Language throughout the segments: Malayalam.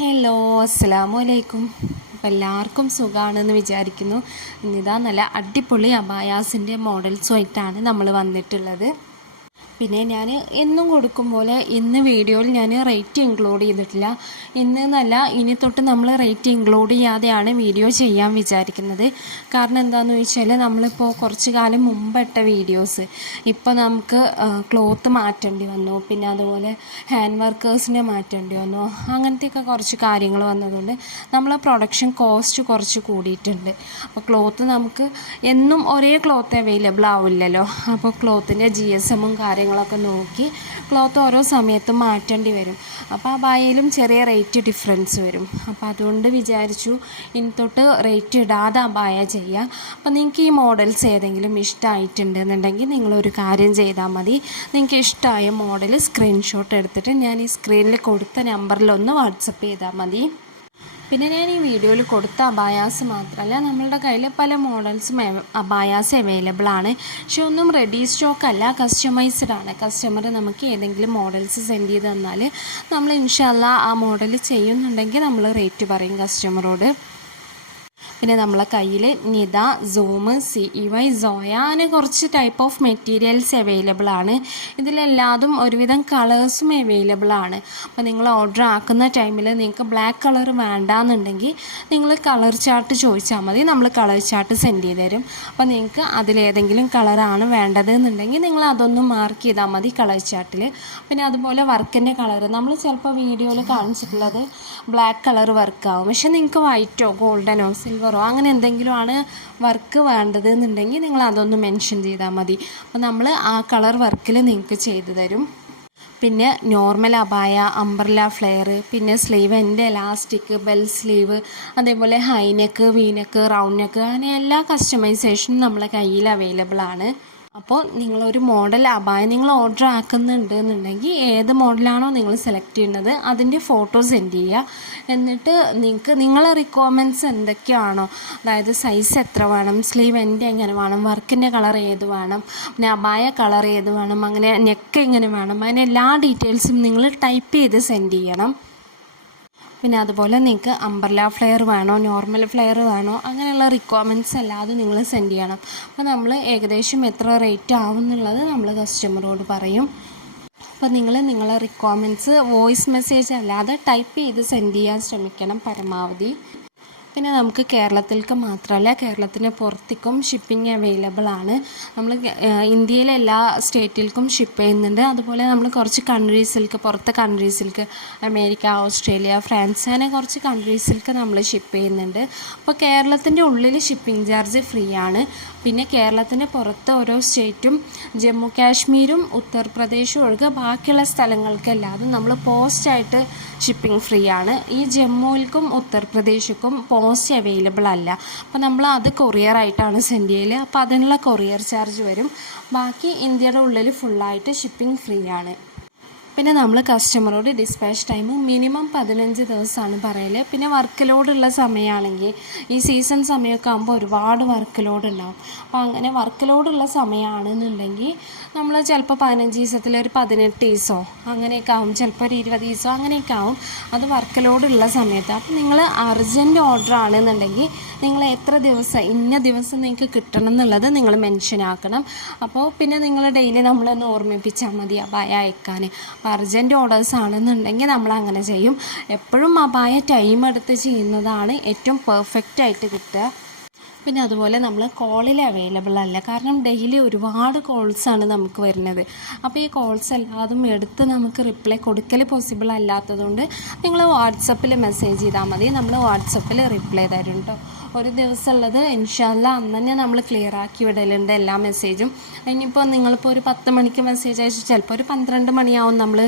ഹലോ, അസ്സലാമു അലൈക്കും. അപ്പോൾ എല്ലാവർക്കും സുഖമാണെന്ന് വിചാരിക്കുന്നു. ഇന്നിതാ നല്ല അടിപൊളി അബായാസിൻ്റെ മോഡൽസുമായിട്ടാണ് നമ്മൾ വന്നിട്ടുള്ളത്. പിന്നെ ഞാൻ എന്നും കൊടുക്കും പോലെ ഇന്ന് വീഡിയോയിൽ ഞാൻ റേറ്റ് ഇൻക്ലൂഡ് ചെയ്തിട്ടില്ല. ഇന്ന് എന്നല്ല, ഇനി തൊട്ട് നമ്മൾ റേറ്റ് ഇൻക്ലൂഡ് ചെയ്യാതെയാണ് വീഡിയോ ചെയ്യാൻ വിചാരിക്കുന്നത്. കാരണം എന്താണെന്ന് ചോദിച്ചാൽ, നമ്മളിപ്പോൾ കുറച്ച് കാലം മുമ്പ് ഇട്ട വീഡിയോസ് ഇപ്പോൾ നമുക്ക് ക്ലോത്ത് മാറ്റേണ്ടി വന്നു, പിന്നെ അതുപോലെ ഹാൻഡ് വർക്കേഴ്സിനെ മാറ്റേണ്ടി വന്നു, അങ്ങനത്തെയൊക്കെ കുറച്ച് കാര്യങ്ങൾ വന്നതുകൊണ്ട് നമ്മൾ പ്രൊഡക്ഷൻ കോസ്റ്റ് കുറച്ച് കൂടിയിട്ടുണ്ട്. അപ്പോൾ ക്ലോത്ത് നമുക്ക് എന്നും ഒരേ ക്ലോത്ത് അവൈലബിൾ ആവില്ലല്ലോ. അപ്പോൾ ക്ലോത്തിൻ്റെ GSM കാര്യങ്ങളൊക്കെ നോക്കി ക്ലോത്ത് ഓരോ സമയത്തും മാറ്റേണ്ടി വരും. അപ്പോൾ ആ ബായയിലും ചെറിയ റേറ്റ് ഡിഫറൻസ് വരും. അപ്പോൾ അതുകൊണ്ട് വിചാരിച്ചു ഇനി തൊട്ട് റേറ്റ് ഇടാതെ ആ ബായ ചെയ്യാം. അപ്പോൾ നിങ്ങൾക്ക് ഈ മോഡൽസ് ഏതെങ്കിലും ഇഷ്ടമായിട്ടുണ്ടെന്നുണ്ടെങ്കിൽ നിങ്ങളൊരു കാര്യം ചെയ്താൽ മതി. നിങ്ങൾക്ക് ഇഷ്ടമായ മോഡൽ സ്ക്രീൻഷോട്ട് എടുത്തിട്ട് ഞാൻ ഈ സ്ക്രീനിൽ കൊടുത്ത നമ്പറിലൊന്ന് വാട്സപ്പ് ചെയ്താൽ മതി. പിന്നെ ഞാൻ ഈ വീഡിയോയിൽ കൊടുത്ത അബായാസ് മാത്രമല്ല, നമ്മളുടെ കയ്യിൽ പല മോഡൽസും അബായാസ് അവൈലബിൾ ആണ്. പക്ഷെ ഒന്നും റെഡി സ്റ്റോക്ക് അല്ല, കസ്റ്റമൈസ്ഡ് ആണ്. കസ്റ്റമർ നമുക്ക് ഏതെങ്കിലും മോഡൽസ് സെൻഡ് ചെയ്ത് തന്നാൽ നമ്മൾ ഇൻഷാല്ലാ ആ മോഡൽ ചെയ്യുന്നുണ്ടെങ്കിൽ നമ്മൾ റേറ്റ് പറയും കസ്റ്റമറോട്. പിന്നെ നമ്മളെ കയ്യിൽ നിത, സൂം, CEY, സോയ അങ്ങനെ കുറച്ച് ടൈപ്പ് ഓഫ് മെറ്റീരിയൽസ് അവൈലബിൾ ആണ്. ഇതിലെല്ലാതും ഒരുവിധം കളേഴ്സും അവൈലബിൾ ആണ്. അപ്പോൾ നിങ്ങൾ ഓർഡർ ആക്കുന്ന ടൈമിൽ നിങ്ങൾക്ക് ബ്ലാക്ക് കളർ വേണ്ടാന്നുണ്ടെങ്കിൽ നിങ്ങൾ കളർ ചാർട്ട് ചോദിച്ചാൽ മതി, നമ്മൾ കളർ ചാർട്ട് സെൻഡ് ചെയ്ത് തരും. അപ്പോൾ നിങ്ങൾക്ക് അതിലേതെങ്കിലും കളറാണ് വേണ്ടത് എന്നുണ്ടെങ്കിൽ നിങ്ങൾ അതൊന്ന് മാർക്ക് ചെയ്താൽ മതി കളർ ചാർട്ടിൽ. പിന്നെ അതുപോലെ വർക്കിൻ്റെ കളർ നമ്മൾ ചിലപ്പോൾ വീഡിയോയിൽ കാണിച്ചിട്ടുള്ളത് ബ്ലാക്ക് കളർ വർക്കാവും, പക്ഷെ നിങ്ങൾക്ക് വൈറ്റോ ഗോൾഡനോ സിൽവറോ അങ്ങനെ എന്തെങ്കിലും ആണ് വർക്ക് വേണ്ടത് എന്നുണ്ടെങ്കിൽ നിങ്ങൾ അതൊന്ന് മെൻഷൻ ചെയ്താൽ മതി. അപ്പോൾ നമ്മൾ ആ കളർ വർക്കിൽ നിങ്ങൾക്ക് ചെയ്തു തരും. പിന്നെ നോർമൽ അബായ, അംബ്രല്ല ഫ്ലെയർ, പിന്നെ സ്ലീവ് എൻ്റെ എലാസ്റ്റിക്, ബെൽ സ്ലീവ്, അതേപോലെ ഹൈനെക്ക്, വീനെക്ക്, റൗണ്ട് നെക്ക്, അങ്ങനെ എല്ലാ കസ്റ്റമൈസേഷനും നമ്മളെ കയ്യിൽ അവൈലബിൾ ആണ്. അപ്പോൾ നിങ്ങളൊരു മോഡൽ അബായ നിങ്ങൾ ഓർഡർ ആക്കുന്നുണ്ട് എന്നുണ്ടെങ്കിൽ ഏത് മോഡലാണോ നിങ്ങൾ സെലക്ട് ചെയ്യുന്നത് അതിൻ്റെ ഫോട്ടോ സെൻഡ് ചെയ്യുക. എന്നിട്ട് നിങ്ങൾക്ക് നിങ്ങളെ റിക്വയർമെൻറ്റ്സ് എന്തൊക്കെയാണോ, അതായത് സൈസ് എത്ര വേണം, സ്ലീവ് എൻ്റെ എങ്ങനെ വേണം, വർക്കിൻ്റെ കളർ ഏത് വേണം, പിന്നെ അബായ കളർ ഏത് വേണം, അങ്ങനെ നെക്ക് എങ്ങനെ വേണം, അങ്ങനെ എല്ലാ ഡീറ്റെയിൽസും നിങ്ങൾ ടൈപ്പ് ചെയ്ത് സെൻഡ് ചെയ്യണം. പിന്നെ അതുപോലെ നിങ്ങൾക്ക് അംബ്രല്ല ഫ്ലെയർ വേണോ, നോർമൽ ഫ്ലെയർ വേണോ, അങ്ങനെയുള്ള റിക്വയർമെൻറ്റ്സ് അല്ലാതെ നിങ്ങൾ സെൻഡ് ചെയ്യണം. അപ്പോൾ നമ്മൾ ഏകദേശം എത്ര റേറ്റ് ആവും എന്നുള്ളത് നമ്മൾ കസ്റ്റമറോട് പറയും. അപ്പോൾ നിങ്ങളെ റിക്വയർമെൻറ്റ്സ് വോയിസ് മെസ്സേജ് അല്ലാതെ ടൈപ്പ് ചെയ്ത് സെൻഡ് ചെയ്യാൻ ശ്രമിക്കണം പരമാവധി. പിന്നെ നമുക്ക് കേരളത്തിലേക്ക് മാത്രമല്ല, കേരളത്തിന് പുറത്തേക്കും ഷിപ്പിംഗ് അവൈലബിൾ ആണ്. നമ്മൾ ഇന്ത്യയിലെ എല്ലാ സ്റ്റേറ്റിലേക്കും ഷിപ്പ് ചെയ്യുന്നുണ്ട്. അതുപോലെ നമ്മൾ കുറച്ച് കൺട്രീസിലേക്ക്, പുറത്തെ കൺട്രീസിലേക്ക്, അമേരിക്ക, ഓസ്ട്രേലിയ, ഫ്രാൻസ്, അങ്ങനെ കുറച്ച് കൺട്രീസിലേക്ക് നമ്മൾ ഷിപ്പ് ചെയ്യുന്നുണ്ട്. അപ്പോൾ കേരളത്തിൻ്റെ ഉള്ളിൽ ഷിപ്പിംഗ് ചാർജ് ഫ്രീ ആണ്. പിന്നെ കേരളത്തിന് പുറത്ത് ഓരോ സ്റ്റേറ്റും, ജമ്മു കാശ്മീരും ഉത്തർപ്രദേശും ഒഴികെ ബാക്കിയുള്ള സ്ഥലങ്ങൾക്കെല്ലാതും നമ്മൾ പോസ്റ്റായിട്ട് ഷിപ്പിംഗ് ഫ്രീ ആണ്. ഈ ജമ്മുവിൽക്കും ഉത്തർപ്രദേശിക്കും പോസ്റ്റ് അവൈലബിൾ അല്ല. അപ്പോൾ നമ്മൾ അത് കൊറിയറായിട്ടാണ് സെൻഡ് ചെയ്യൽ. അപ്പോൾ അതിനുള്ള കൊറിയർ ചാർജ് വരും. ബാക്കി ഇന്ത്യയുടെ ഉള്ളിൽ ഫുള്ളായിട്ട് ഷിപ്പിംഗ് ഫ്രീ ആണ്. പിന്നെ നമ്മൾ കസ്റ്റമറോട് ഡിസ്പാച്ച് ടൈം മിനിമം 15 ദിവസമാണ് പറയൽ. പിന്നെ വർക്ക് ലോഡുള്ള സമയമാണെങ്കിൽ ഈ സീസൺ സമയമൊക്കെ ആകുമ്പോൾ ഒരുപാട് വർക്ക് ലോഡ് ഉണ്ടാകും. അപ്പോൾ അങ്ങനെ വർക്ക് ലോഡുള്ള സമയമാണെന്നുണ്ടെങ്കിൽ നമ്മൾ ചിലപ്പോൾ 15 ദിവസത്തിൽ ഒരു 18 ദിവസമോ അങ്ങനെയൊക്കെ ആവും, ചിലപ്പോൾ ഒരു 20 ദിവസമോ അങ്ങനെയൊക്കെ ആവും. അത് വർക്ക് ലോഡുള്ള സമയത്ത്. അപ്പോൾ നിങ്ങൾ അർജൻറ്റ് ഓർഡർ ആണെന്നുണ്ടെങ്കിൽ നിങ്ങൾ എത്ര ദിവസം, ഇന്ന ദിവസം നിങ്ങൾക്ക് കിട്ടണം എന്നുള്ളത് നിങ്ങൾ മെൻഷൻ ആക്കണം. അപ്പോൾ പിന്നെ നിങ്ങൾ ഡെയിലി നമ്മളൊന്ന് ഓർമ്മിപ്പിച്ചാൽ മതി അബായ അയക്കാൻ. അപ്പോൾ അർജൻറ്റ് ഓർഡേഴ്സ് ആണെന്നുണ്ടെങ്കിൽ നമ്മൾ അങ്ങനെ ചെയ്യും. എപ്പോഴും അബായ ടൈം എടുത്ത് ചെയ്യുന്നതാണ് ഏറ്റവും പെർഫെക്റ്റ് ആയിട്ട് കിട്ടുക. പിന്നെ അതുപോലെ നമ്മൾ കോളിൽ അവൈലബിൾ അല്ല, കാരണം ഡെയിലി ഒരുപാട് കോൾസാണ് നമുക്ക് വരുന്നത്. അപ്പോൾ ഈ കോൾസ് എല്ലാതും എടുത്ത് നമുക്ക് റിപ്ലൈ കൊടുക്കൽ പോസിബിൾ അല്ലാത്തതുകൊണ്ട് നിങ്ങൾ വാട്സപ്പിൽ മെസ്സേജ് ചെയ്താൽ മതി, നമ്മൾ വാട്സപ്പിൽ റിപ്ലൈ തരും കേട്ടോ. ഒരു ദിവസം ഉള്ളത് ഇൻഷാല്ലാ അന്ന് തന്നെ നമ്മൾ ക്ലിയർ ആക്കി വിടലുണ്ട് എല്ലാ മെസ്സേജും. ഇനിയിപ്പോൾ നിങ്ങളിപ്പോൾ ഒരു 10 മണിക്ക് മെസ്സേജ് അയച്ചു, ചിലപ്പോൾ ഒരു 12 മണിയാവും നമ്മൾ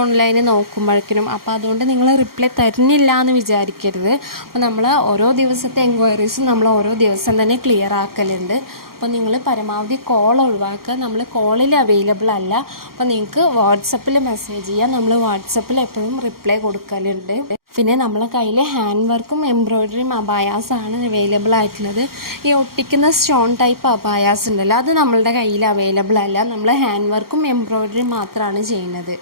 ഓൺലൈനിൽ നോക്കുമ്പോഴേക്കും. അപ്പോൾ അതുകൊണ്ട് നിങ്ങൾ റിപ്ലൈ തരുന്നില്ല എന്ന് വിചാരിക്കരുത്. അപ്പോൾ നമ്മൾ ഓരോ ദിവസത്തെ എൻക്വയറീസും നമ്മൾ ഓരോ ദിവസം തന്നെ ക്ലിയർ ആക്കലുണ്ട്. അപ്പോൾ നിങ്ങൾ പരമാവധി കോൾ ഒഴിവാക്കുക, നമ്മൾ കോളിൽ അവൈലബിൾ അല്ല. അപ്പോൾ നിങ്ങൾക്ക് വാട്സപ്പിൽ മെസ്സേജ് ചെയ്യാം, നമ്മൾ വാട്സപ്പിൽ എപ്പോഴും റിപ്ലൈ കൊടുക്കലുണ്ട്. പിന്നെ നമ്മളെ കയ്യിൽ ഹാൻഡ് വർക്കും എംബ്രോയ്ഡറിയും അബായാസാണ് അവൈലബിൾ ആയിട്ടുള്ളത്. ഈ ഒട്ടിക്കുന്ന സ്റ്റോൺ ടൈപ്പ് അബായാസ് ഉണ്ടല്ലോ, അത് നമ്മളുടെ കയ്യിൽ അവൈലബിൾ അല്ല. നമ്മൾ ഹാൻഡ് വർക്കും എംബ്രോയ്ഡറിയും മാത്രമാണ് ചെയ്യുന്നത്.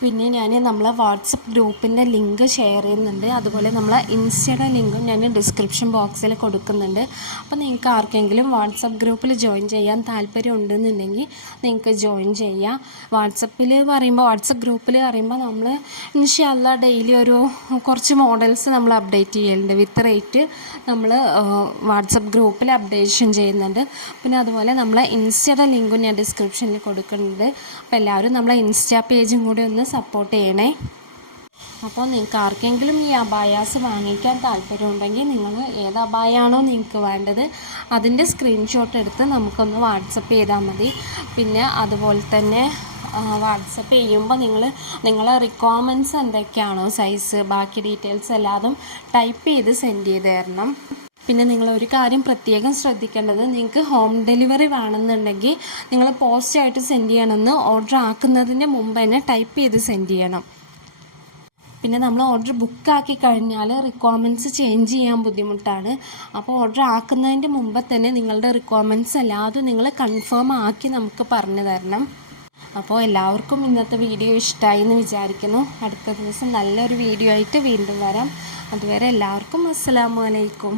പിന്നെ ഞാൻ നമ്മളെ വാട്സപ്പ് ഗ്രൂപ്പിൻ്റെ ലിങ്ക് ഷെയർ ചെയ്യുന്നുണ്ട്. അതുപോലെ നമ്മളെ ഇൻസ്റ്റയുടെ ലിങ്കും ഞാൻ ഡിസ്ക്രിപ്ഷൻ ബോക്സിൽ കൊടുക്കുന്നുണ്ട്. അപ്പോൾ നിങ്ങൾക്ക് ആർക്കെങ്കിലും വാട്സപ്പ് ഗ്രൂപ്പിൽ ജോയിൻ ചെയ്യാൻ താല്പര്യം ഉണ്ടെന്നുണ്ടെങ്കിൽ നിങ്ങൾക്ക് ജോയിൻ ചെയ്യാം. വാട്സപ്പ് ഗ്രൂപ്പിൽ പറയുമ്പോൾ നമ്മൾ ഇൻഷാ അല്ലാഹ് ഡെയിലി ഒരു കുറച്ച് മോഡൽസ് നമ്മൾ അപ്ഡേറ്റ് ചെയ്യലുണ്ട്. വിത്ത് റേറ്റ് നമ്മൾ വാട്സപ്പ് ഗ്രൂപ്പിൽ അപ്ഡേഷൻ ചെയ്യുന്നുണ്ട്. പിന്നെ അതുപോലെ നമ്മളെ ഇൻസ്റ്റയുടെ ലിങ്കും ഞാൻ ഡിസ്ക്രിപ്ഷനിൽ കൊടുക്കുന്നുണ്ട്. അപ്പോൾ എല്ലാവരും നമ്മളെ ഇൻസ്റ്റാ പേജും കൂടി ഒന്ന് സപ്പോർട്ട് ചെയ്യണേ. അപ്പോൾ നിങ്ങൾക്ക് ആർക്കെങ്കിലും ഈ അബായാസ് വാങ്ങിക്കാൻ താല്പര്യമുണ്ടെങ്കിൽ നിങ്ങൾ ഏത് അബായാണോ നിങ്ങൾക്ക് വേണ്ടത് അതിൻ്റെ സ്ക്രീൻഷോട്ട് എടുത്ത് നമുക്കൊന്ന് വാട്സപ്പ് ചെയ്താൽ മതി. പിന്നെ അതുപോലെ തന്നെ വാട്സപ്പ് ചെയ്യുമ്പോൾ നിങ്ങളെ റിക്വയർമെൻറ്റ്സ് എന്തൊക്കെയാണോ സൈസ് ബാക്കി ഡീറ്റെയിൽസ് എല്ലാതും ടൈപ്പ് ചെയ്ത് സെൻഡ് ചെയ്ത് തരണം. പിന്നെ നിങ്ങളൊരു കാര്യം പ്രത്യേകം ശ്രദ്ധിക്കേണ്ടത്, നിങ്ങൾക്ക് ഹോം ഡെലിവറി വേണമെന്നുണ്ടെങ്കിൽ നിങ്ങൾ പോസ്റ്റായിട്ട് സെൻഡ് ചെയ്യണമെന്ന് ഓർഡർ ആക്കുന്നതിൻ്റെ മുമ്പ് തന്നെ ടൈപ്പ് ചെയ്ത് സെൻഡ് ചെയ്യണം. പിന്നെ നമ്മൾ ഓർഡർ ബുക്കാക്കി കഴിഞ്ഞാൽ റിക്വയർമെൻറ്റ്സ് ചേഞ്ച് ചെയ്യാൻ ബുദ്ധിമുട്ടാണ്. അപ്പോൾ ഓർഡർ ആക്കുന്നതിൻ്റെ മുമ്പ് തന്നെ നിങ്ങളുടെ റിക്വയർമെൻറ്റ്സ് എല്ലാതും നിങ്ങൾ കൺഫേം ആക്കി നമുക്ക് പറഞ്ഞു തരണം. അപ്പോൾ എല്ലാവർക്കും ഇന്നത്തെ വീഡിയോ ഇഷ്ടമായി എന്ന് വിചാരിക്കുന്നു. അടുത്ത ദിവസം നല്ലൊരു വീഡിയോ ആയിട്ട് വീണ്ടും വരാം. അതുവരെ എല്ലാവർക്കും അസ്സലാമു അലൈക്കും.